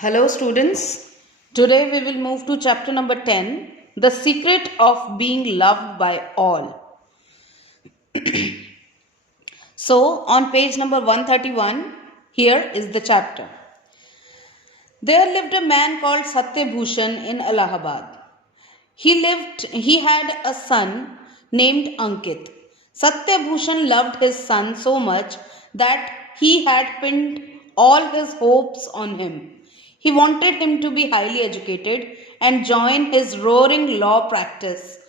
Hello, students. Today we will move to chapter number 10, The Secret of Being Loved by All. So, on page number 131, here is the chapter. There lived a man called Satyabhushan in Allahabad. He had a son named Ankit. Satyabhushan loved his son so much that he had pinned all his hopes on him. He wanted him to be highly educated and join his roaring law practice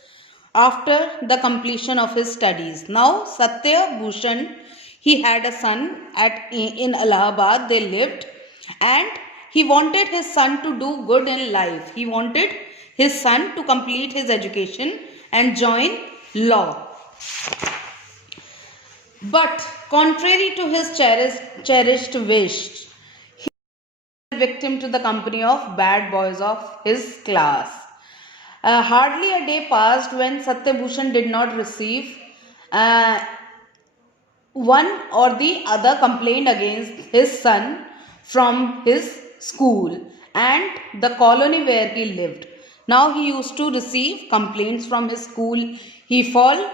after the completion of his studies. Now, Satyabhushan, he had a son in Allahabad, they lived, and he wanted his son to do good in life. He wanted his son to complete his education and join law. But contrary to his cherished wish, he was a victim to the company of bad boys of his class. Hardly a day passed when Satyabhushan did not receive uh, one or the other complaint against his son from his school and the colony where he lived. Now he used to receive complaints from his school. He fall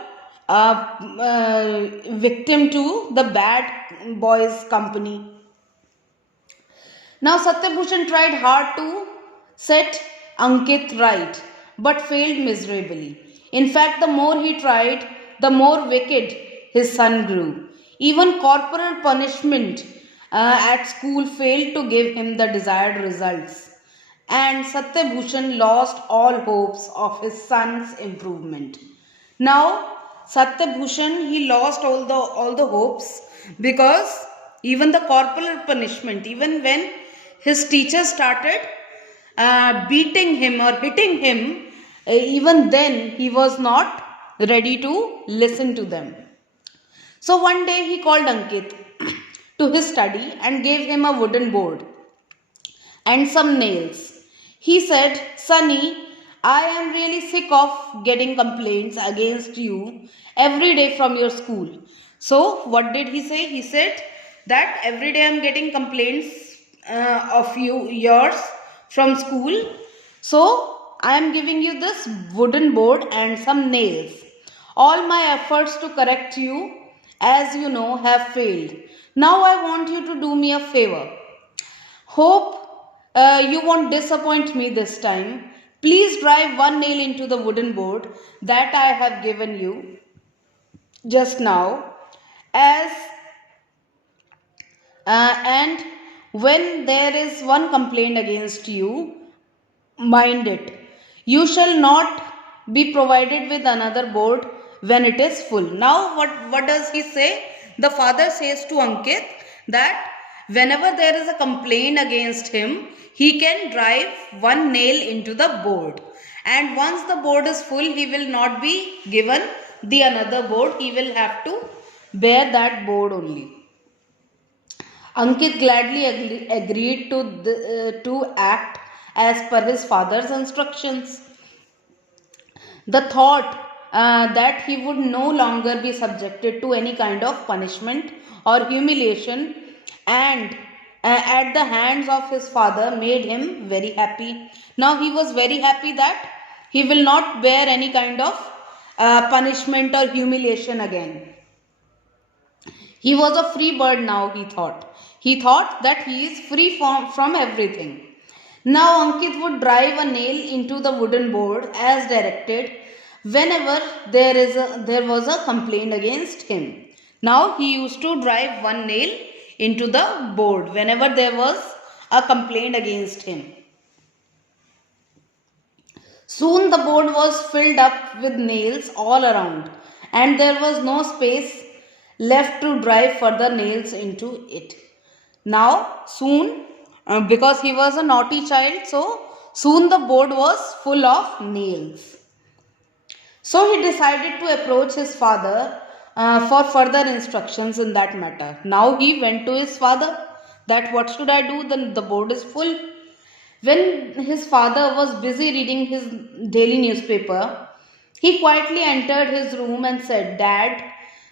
victim to the bad boys company. Now Satyabhushan tried hard to set Ankit right, but failed miserably. In fact, the more he tried, the more wicked his son grew. Even corporal punishment at school failed to give him the desired results. And Satyabhushan lost all hopes of his son's improvement. Now, Satyabhushan, he lost all the hopes because even the corporal punishment, even when his teacher started beating him or hitting him, even then he was not ready to listen to them. So one day he called Ankit to his study and gave him a wooden board and some nails. He said, Sonny, I am really sick of getting complaints against you every day from your school. So, what did he say? He said that every day I am getting complaints of yours from school. So, I am giving you this wooden board and some nails. All my efforts to correct you, as you know, have failed. Now I want you to do me a favor. Hope you won't disappoint me this time. Please drive one nail into the wooden board that I have given you just now. As and when there is one complaint against you, mind it. You shall not be provided with another board when it is full. Now, what does he say? The father says to Ankit that whenever there is a complaint against him, he can drive one nail into the board. And once the board is full, he will not be given the another board. He will have to bear that board only. Ankit gladly agreed to act as per his father's instructions. The thought that he would no longer be subjected to any kind of punishment or humiliation and at the hands of his father made him very happy. Now he was very happy that he will not bear any kind of punishment or humiliation again. He was a free bird now, he thought. He thought that he is free from everything. Now Ankit would drive a nail into the wooden board as directed whenever there was a complaint against him. Now he used to drive one nail into the board whenever there was a complaint against him. Soon the board was filled up with nails all around, and there was no space left to drive further nails into it. Now, soon, because he was a naughty child, so soon the board was full of nails. So he decided to approach his father for further instructions in that matter. Now he went to his father that what should I do? Then the board is full. When his father was busy reading his daily newspaper, he quietly entered his room and said, Dad,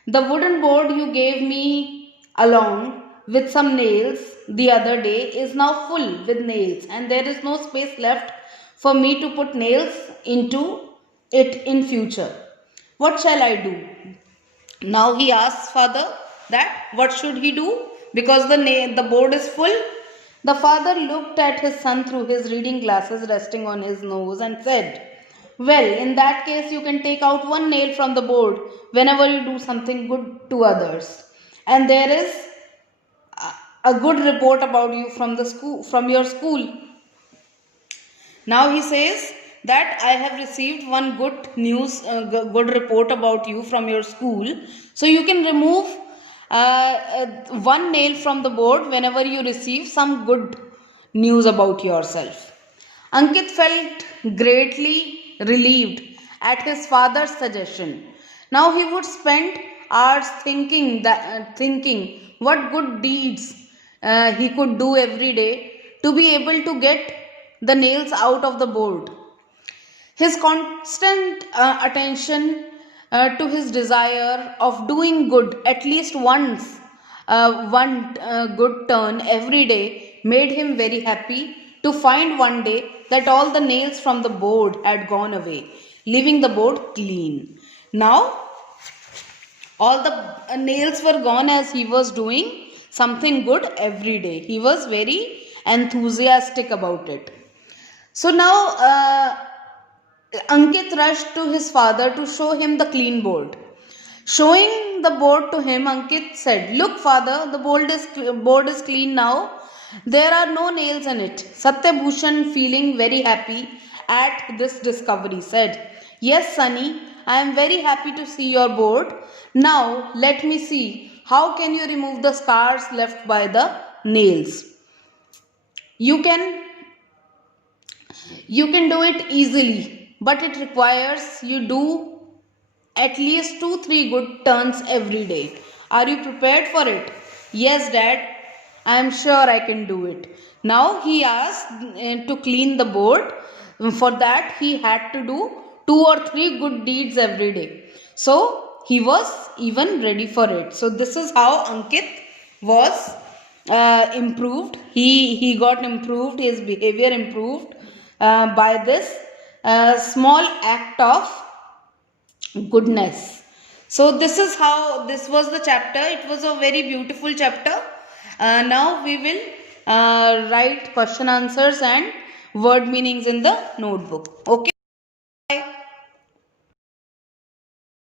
the wooden board you gave me along with some nails the other day is now full with nails, and there is no space left for me to put nails into it in future. What shall I do? Now he asks father that what should he do because the board is full. The father looked at his son through his reading glasses resting on his nose and said, "Well, in that case, you can take out one nail from the board whenever you do something good to others. And there is a good report about you from the school, from your school." Now he says that I have received one good report about you from your school. So you can remove one nail from the board whenever you receive some good news about yourself. Ankit felt greatly relieved at his father's suggestion. Now he would spend hours thinking what good deeds he could do every day to be able to get the nails out of the board. His constant attention to his desire of doing good at least one good turn every day made him very happy to find one day that all the nails from the board had gone away, leaving the board clean. Now, all the nails were gone as he was doing something good every day. He was very enthusiastic about it. So now Ankit rushed to his father to show him the clean board. Showing the board to him, Ankit said, "Look, father, the board is clean now. There are no nails in it." Satyabhushan, feeling very happy at this discovery, said, "Yes, Sonny, I am very happy to see your board. Now, let me see. How can you remove the scars left by the nails? You can do it easily, but it requires you do at least 2-3 good turns every day. Are you prepared for it?" "Yes, Dad, I am sure I can do it." Now he asked to clean the board. For that, he had to do 2 or 3 good deeds every day. So he was even ready for it. So this is how Ankit was improved. He got improved. His behavior improved by this small act of goodness. So this was the chapter. It was a very beautiful chapter. Now we will write question answers and word meanings in the notebook. Okay.